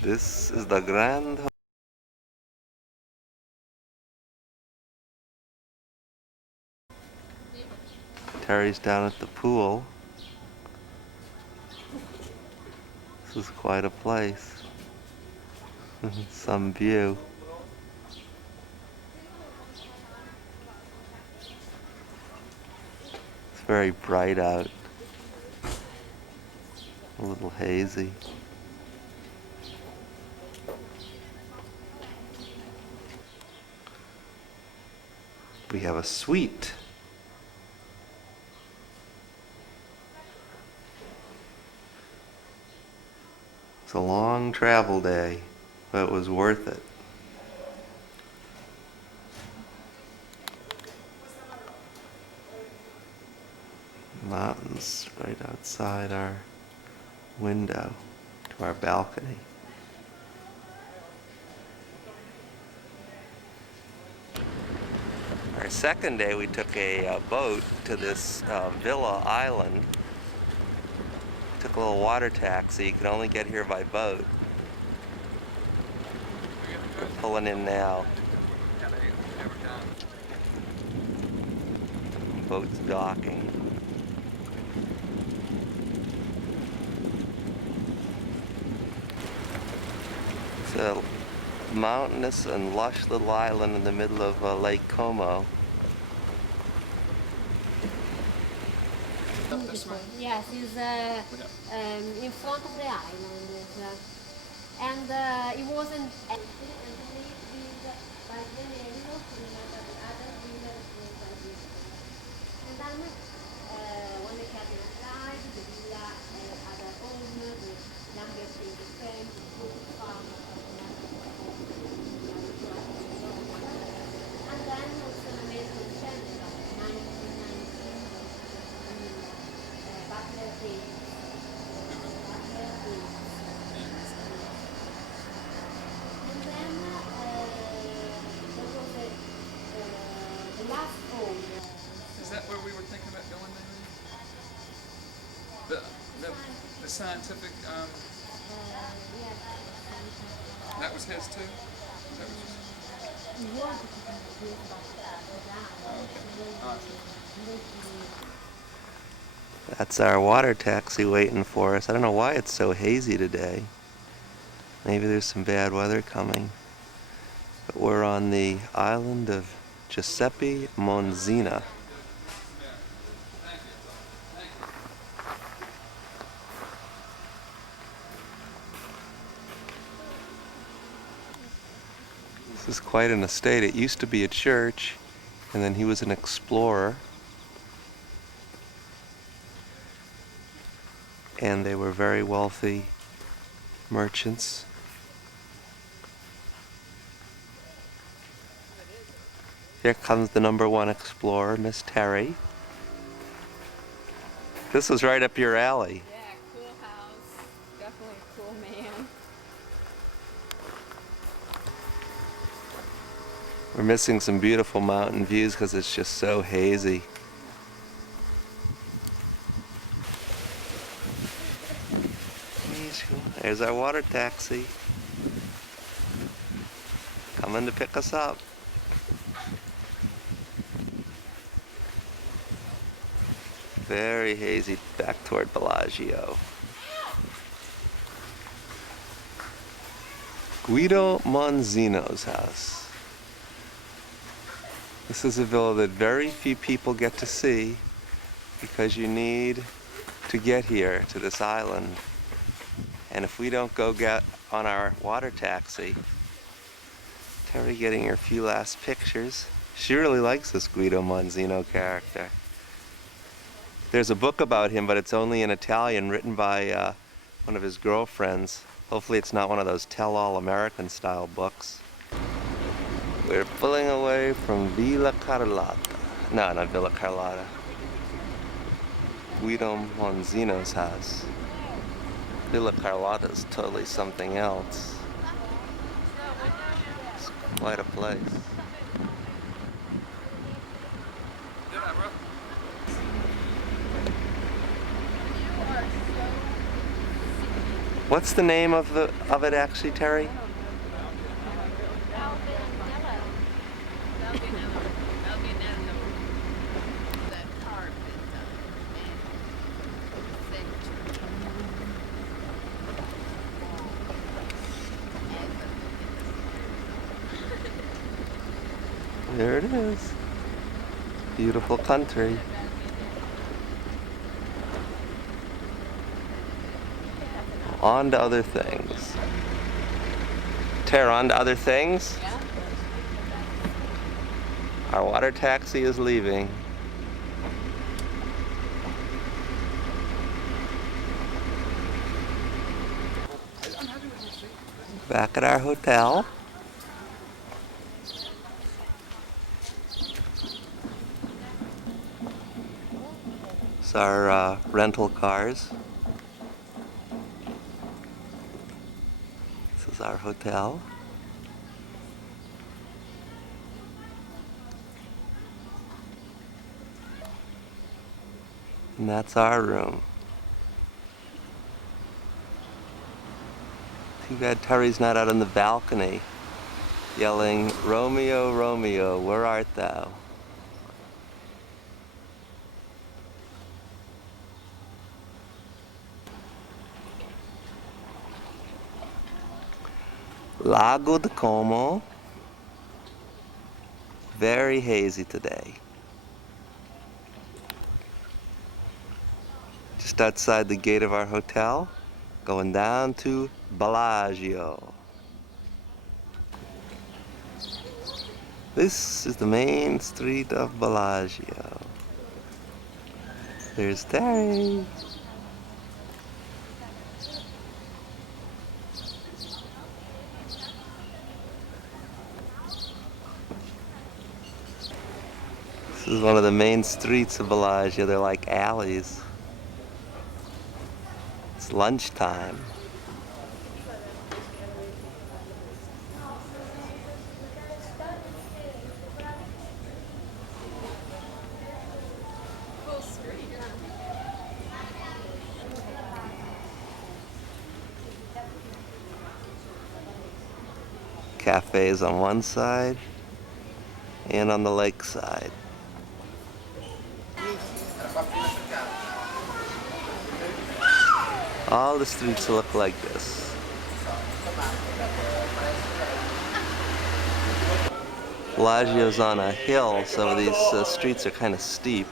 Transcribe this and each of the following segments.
This is the Grand. Terry's down at the pool. This is quite a place. Some view. It's very bright out. A little hazy. We have a suite. It's a long travel day, but it was worth it. Mountains right outside our window to our balcony. Our second day we took a boat to this villa island. Took a little water taxi. You can only get here by boat. We're pulling in now. Boat's docking. It's a mountainous and lush little island in the middle of Lake Como. Yes, it's in front of the island. And it wasn't. And then when the cabin arrived, the villa had a home, the number stayed the same, the food farm, and then it's an amazing center, 1990, Butler Days. And then there was the last home. Is that where we were thinking about going, maybe? The scientific, that was his too? That was That's our water taxi waiting for us. I don't know why it's so hazy today. Maybe there's some bad weather coming. But we're on the island of Giuseppe Monzina. This is quite an estate. It used to be a church, and then he was an explorer. And they were very wealthy merchants. Here comes the #1 explorer, Miss Terry. This was right up your alley. Yeah, cool house. Definitely a cool man. We're missing some beautiful mountain views because it's just so hazy. There's our water taxi. Coming to pick us up. Very hazy back toward Bellagio. Guido Monzino's house. This is a villa that very few people get to see because you need to get here to this island. And if we don't go get on our water taxi, Terry getting her few last pictures. She really likes this Guido Monzino character. There's a book about him, but it's only in Italian, written by one of his girlfriends. Hopefully it's not one of those tell-all American style books. We're pulling away from Villa Carlotta. No, not Villa Carlotta. Guido Monzino's house. Villa Carlotta is totally something else. It's quite a place. What's the name of it actually, Terry? There it is. Beautiful country. On to other things. Tara, on to other things? Yeah. Our water taxi is leaving. Back at our hotel. It's our rental cars. This is our hotel. And that's our room. Too bad Terry's not out on the balcony yelling, "Romeo, Romeo, where art thou?" Lago de Como. Very hazy today. Just outside the gate of our hotel, going down to Bellagio. This is the main street of Bellagio. There's Terry. This is one of the main streets of Bellagio. They're like alleys. It's lunchtime. Full street. Cafes on one side and on the lake side. All the streets look like this. Bellagio's on a hill, so these streets are kind of steep.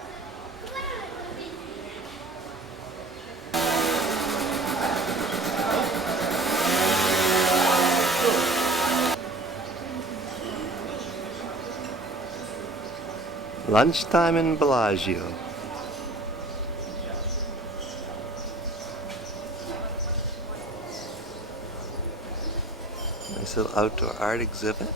Lunchtime in Bellagio. Nice little outdoor art exhibit.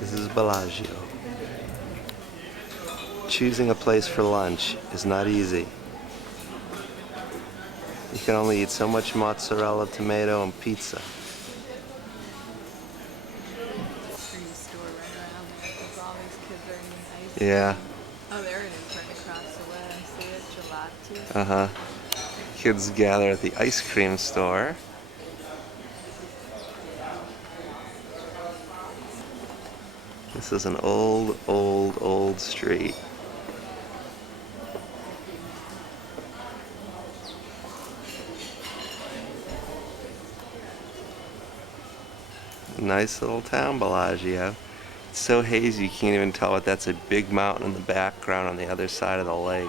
This is Bellagio. Choosing a place for lunch is not easy. You can only eat so much mozzarella, tomato, and pizza. Store right around there because all these kids are eating ice cream. Yeah. Oh, there it is right across the way. See it? Gelato. Uh-huh. Kids gather at the ice cream store. This is an old, old, old street. Nice little town, Bellagio. It's so hazy you can't even tell what that's a big mountain in the background on the other side of the lake.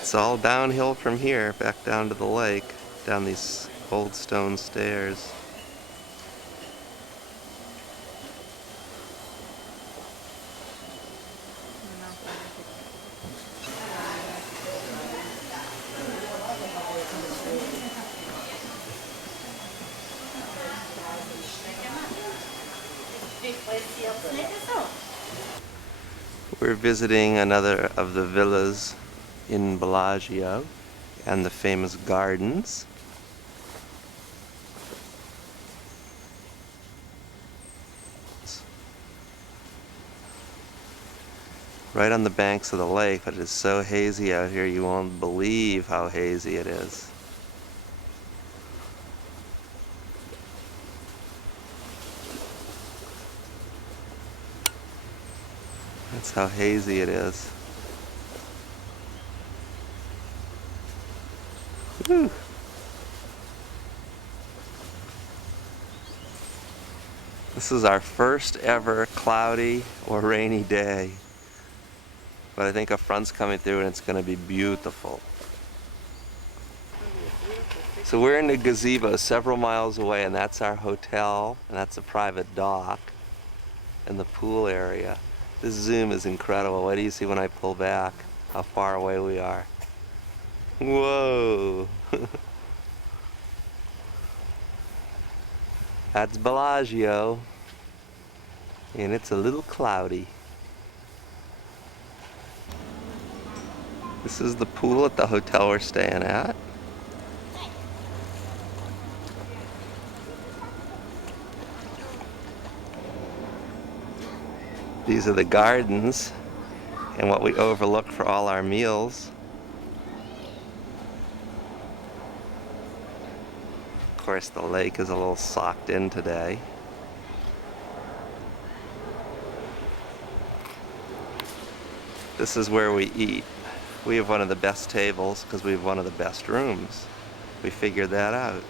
It's all downhill from here, back down to the lake, down these old stone stairs. We're visiting another of the villas in Bellagio and the famous gardens. Right on the banks of the lake, but it is so hazy out here you won't believe how hazy it is. That's how hazy it is. Whew. This is our first ever cloudy or rainy day. But I think a front's coming through and it's going to be beautiful. So we're in the gazebo several miles away, and that's our hotel, and that's a private dock and the pool area. This zoom is incredible. What do you see when I pull back? How far away we are. Whoa! That's Bellagio, and it's a little cloudy. This is the pool at the hotel we're staying at. These are the gardens and what we overlook for all our meals. Of course, the lake is a little socked in today. This is where we eat. We have one of the best tables because we have one of the best rooms. We figured that out.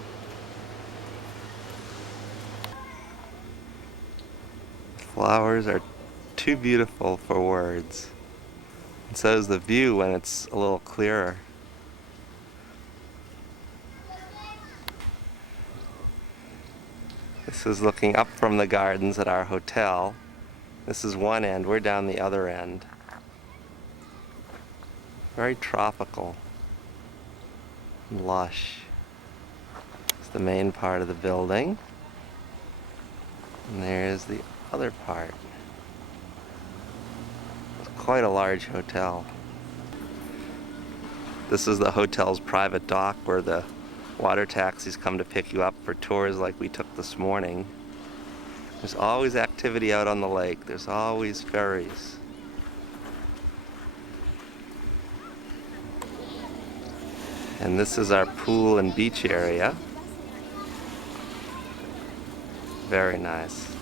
Flowers are too beautiful for words. And so is the view when it's a little clearer. This is looking up from the gardens at our hotel. This is one end, we're down the other end. Very tropical, lush. It's the main part of the building. And there's the other part. It's quite a large hotel. This is the hotel's private dock where the water taxis come to pick you up for tours like we took this morning. There's always activity out on the lake. There's always ferries. And this is our pool and beach area. Very nice.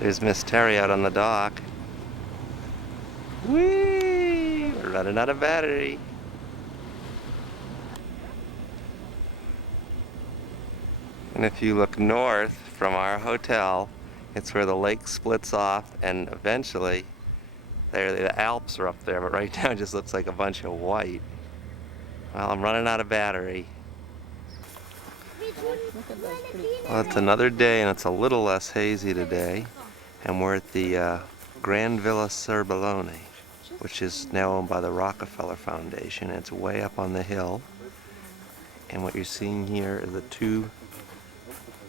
There's Miss Terry out on the dock. Whee! We're running out of battery. And if you look north from our hotel, it's where the lake splits off, and eventually the Alps are up there, but right now it just looks like a bunch of white. Well, I'm running out of battery. Look at those pretty Well, it's another day, and it's a little less hazy today. And we're at the Grand Villa Cerbalone, which is now owned by the Rockefeller Foundation. It's way up on the hill. And what you're seeing here are the two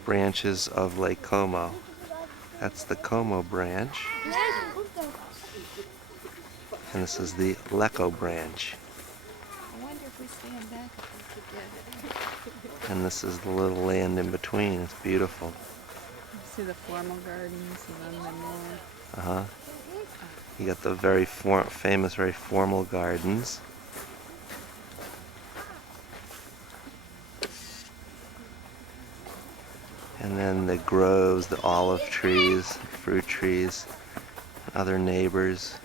branches of Lake Como. That's the Como branch. And this is the Lecco branch. I wonder if we stand back if we could get it. And this is the little land in between. It's beautiful. You see the formal gardens and then the more. Uh-huh. You got the very famous, very formal gardens. And then the groves, the olive trees, fruit trees, and other neighbors.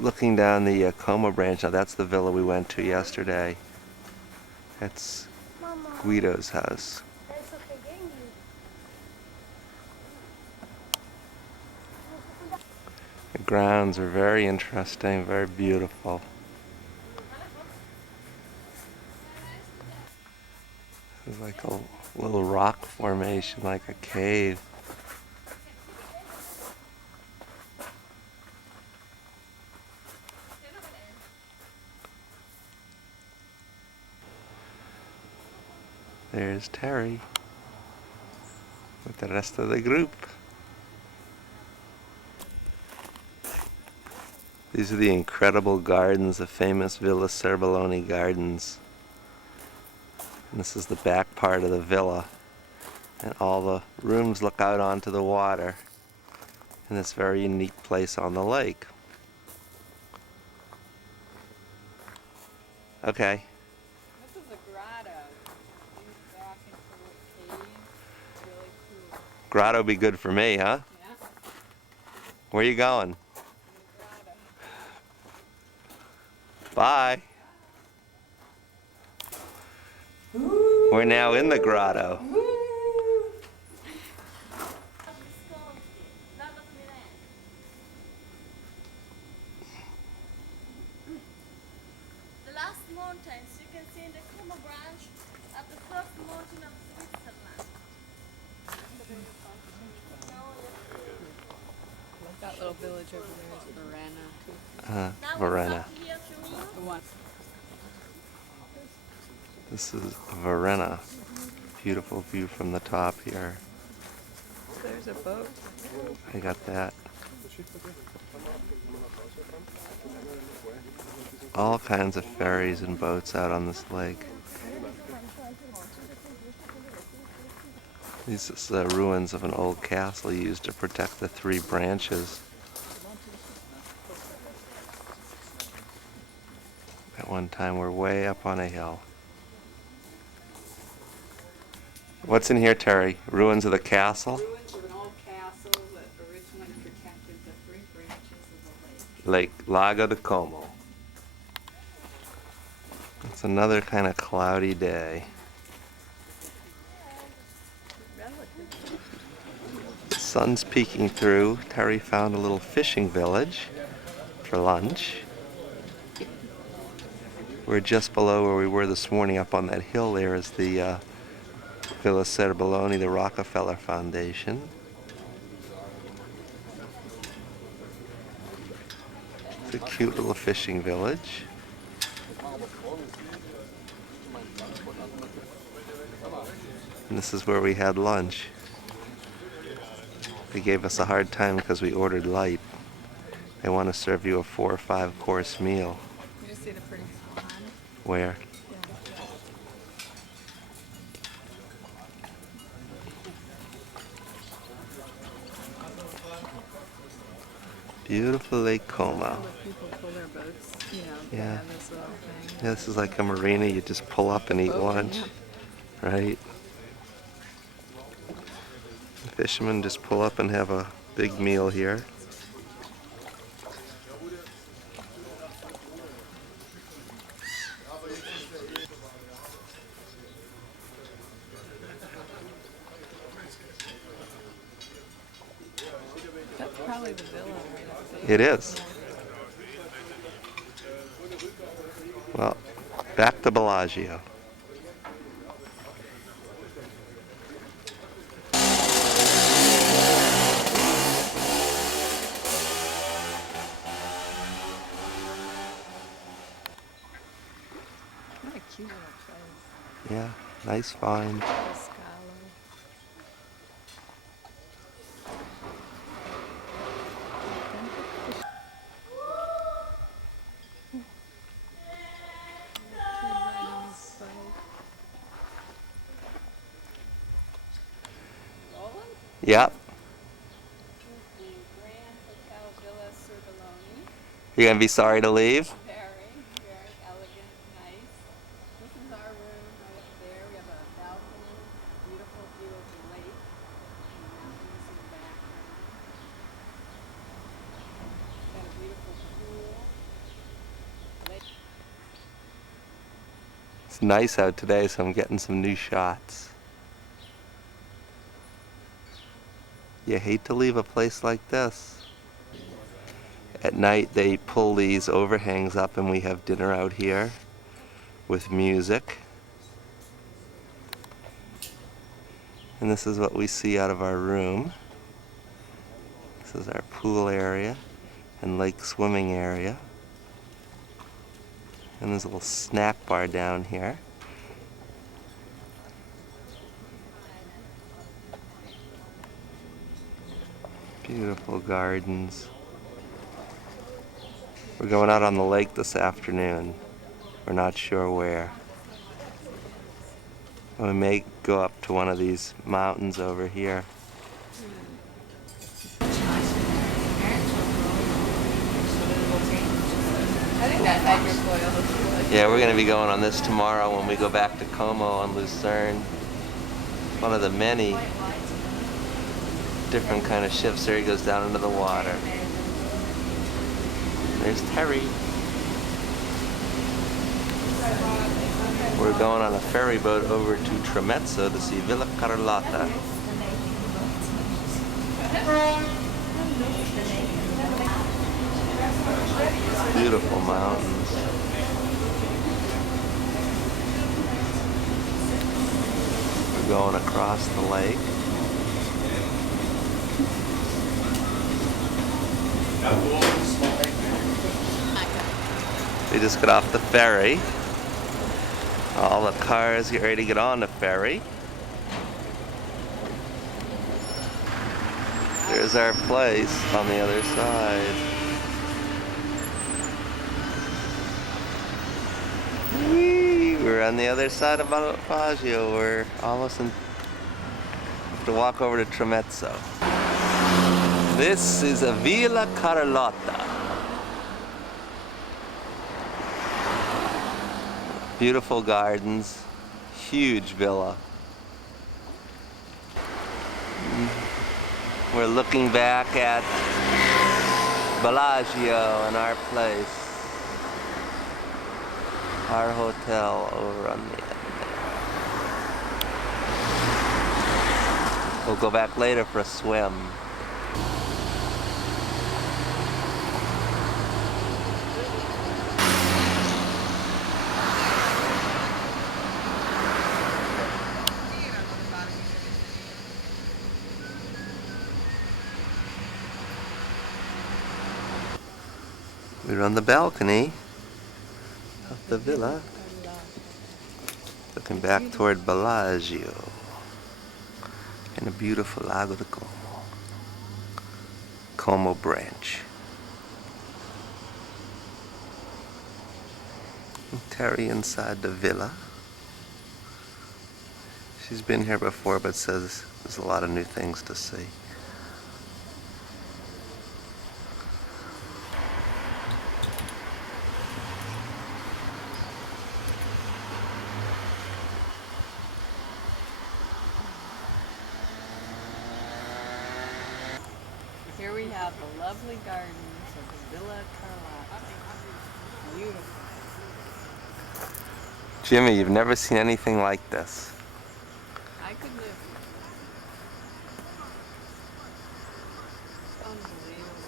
Looking down the Como branch, now that's the villa we went to yesterday. That's Guido's house. The grounds are very interesting, very beautiful. It's like a little rock formation, like a cave. There's Terry. with the rest of the group. These are the incredible gardens, the famous Villa Cervelloni gardens. And this is the back part of the villa. And all the rooms look out onto the water in this very unique place on the lake. Okay. This is a grotto. Leads back into a cave. It's really cool. Grotto be good for me, huh? Yeah. Where you going? Grotto. Bye. We're now in the grotto. The last mountains you can see in the Como branch are the first mountain of Switzerland. That little village over there is Verena. Now Verena. it's up here to me. The one. This is Verena. Beautiful view from the top here. There's a boat. I got that. All kinds of ferries and boats out on this lake. These are the ruins of an old castle used to protect the three branches. At one time we're way up on a hill. What's in here, Terry? Ruins of the castle? Ruins of an old castle that originally protected the three branches of the lake. Lake Lago di Como. It's another kind of cloudy day. The sun's peeking through. Terry found a little fishing village for lunch. We're just below where we were this morning. Up on that hill there is the Villa Cervelloni, the Rockefeller Foundation. It's a cute little fishing village. And this is where we had lunch. They gave us a hard time because we ordered light. They want to serve you a 4 or 5 course meal. You just see the pretty swan. Where? Yeah. Beautiful Lake Como. All the people pull their boats, you know, they Yeah. have this little thing. Yeah, this is like a marina. You just pull up and eat lunch, right? The fishermen just pull up and have a big meal here. That's probably the villa right up there. It is. Well, back to Bellagio. What a cute little place. Yeah, nice find. Pescalo. Yep. The Grand Hotel Villa Cervelloni. You gonna be sorry to leave? Very, very elegant, nice. This is our room right up there. We have a balcony, beautiful view of the lake, and the mountains in the background. Got a beautiful pool. Lake. It's nice out today, so I'm getting some new shots. You hate to leave a place like this. At night they pull these overhangs up and we have dinner out here with music. And this is what we see out of our room. This is our pool area and lake swimming area. And there's a little snack bar down here. Beautiful gardens. We're going out on the lake this afternoon. We're not sure where. We may go up to one of these mountains over here. I think that hydrofoil looks good. Yeah, we're going to be going on this tomorrow when we go back to Como and Lucerne. One of the many different kind of ships. There he goes down into the water. There's Terry. We're going on a ferry boat over to Tremezzo to see Villa Carlotta. Beautiful mountains. We're going across the lake. We just got off the ferry. All the cars get ready to get on the ferry. There's our place on the other side. Whee! We're on the other side of Bellagio. We're almost in. Have to walk over to Tremezzo. This is a Villa Carlotta. Beautiful gardens, huge villa. We're looking back at Bellagio and our place, our hotel over on the end there. We'll go back later for a swim. We're on the balcony of the villa, looking back toward Bellagio and a beautiful Lago di Como, Como branch. And Terry inside the villa. She's been here before but says there's a lot of new things to see. Here we have the lovely gardens of the Villa Carlotta. Beautiful. Jimmy, you've never seen anything like this. I could live here. Unbelievable.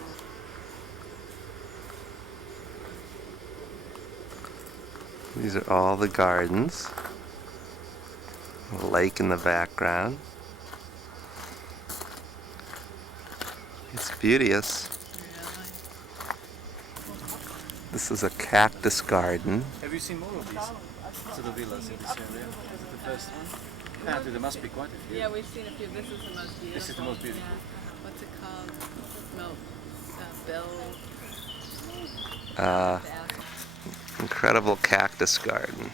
These are all the gardens. A lake in the background. It's beauteous. Really? This is a cactus garden. Have you seen more of these sort of villas in this area? Is it the first one? Apparently there must be quite a few. Yeah, we've seen a few. This is the most beautiful. This is the most beautiful. Yeah. What's it called? No, Bell. Incredible cactus garden.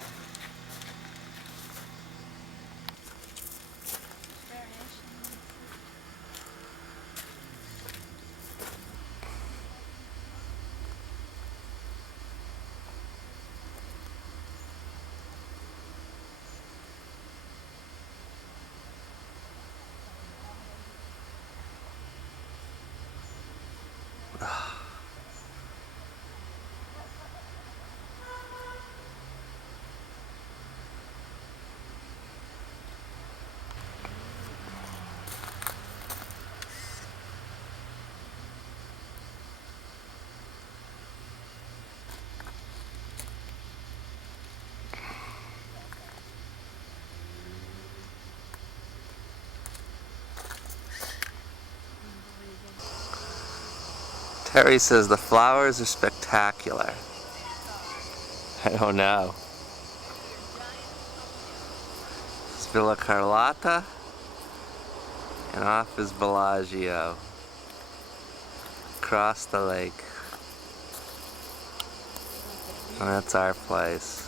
Terry says the flowers are spectacular. I don't know. It's Villa Carlotta, and off is Bellagio. across the lake. And that's our place.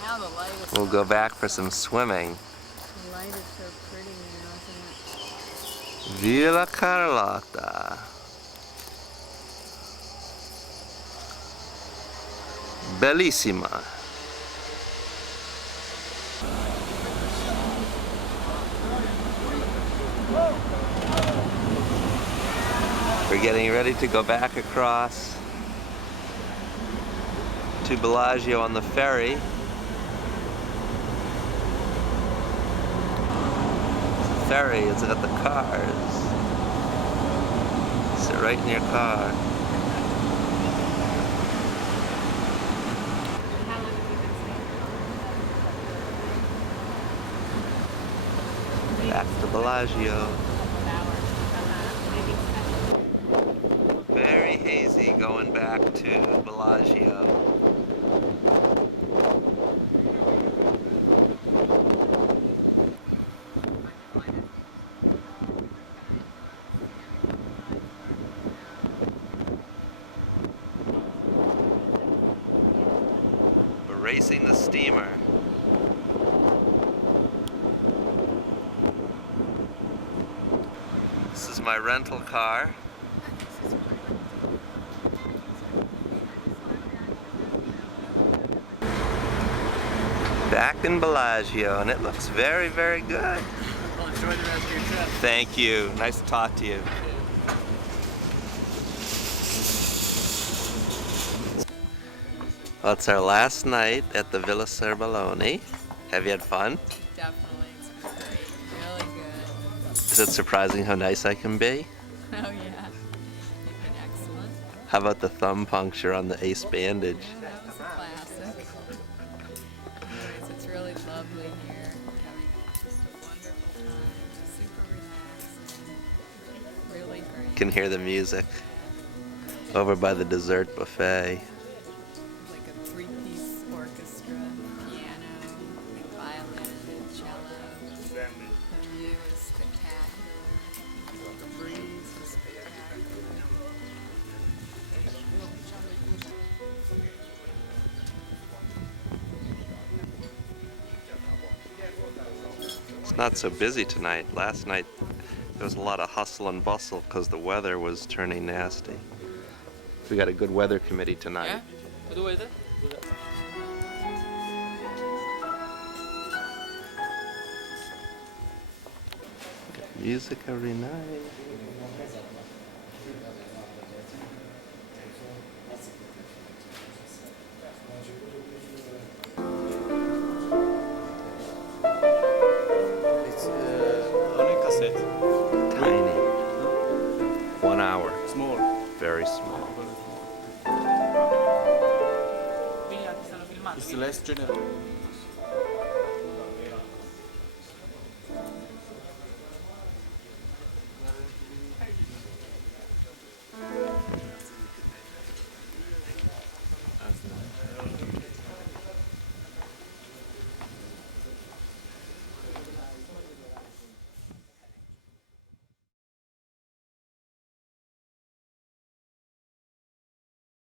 Now the light is We'll so go back for awesome. some swimming. The light is so pretty now, isn't it? Villa Carlotta. Bellissima. We're getting ready to go back across to Bellagio on the ferry. The ferry is at the cars. Sit right in your car. How long have you been staying? Back to Bellagio. Couple of hours. Maybe special. Very hazy going back to Bellagio. We're racing the steamer. This is my rental car. Back in Bellagio, and it looks very, very good. Well, enjoy the rest of your trip. Thank you. Nice to talk to you. Well, it's our last night at the Villa Cerbaloni. Have you had fun? Definitely. It's been great. Really good. Is it surprising how nice I can be? Oh, yeah. You've been excellent. How about the thumb puncture on the ace bandage? Yeah, that was a classic. Anyways, it's really lovely here. We're having just a wonderful time. Super relaxing. Really great. You can hear the music over by the dessert buffet. Like a three-piece orchestra, piano, violin, cello. The view is spectacular. The breeze is spectacular. It's not so busy tonight. Last night there was a lot of hustle and bustle because the weather was turning nasty. We got a good weather committee tonight. Vad då är det? Music every night. It's only cassette. Tiny. 1 hour. Small. Very small. It's the last generation.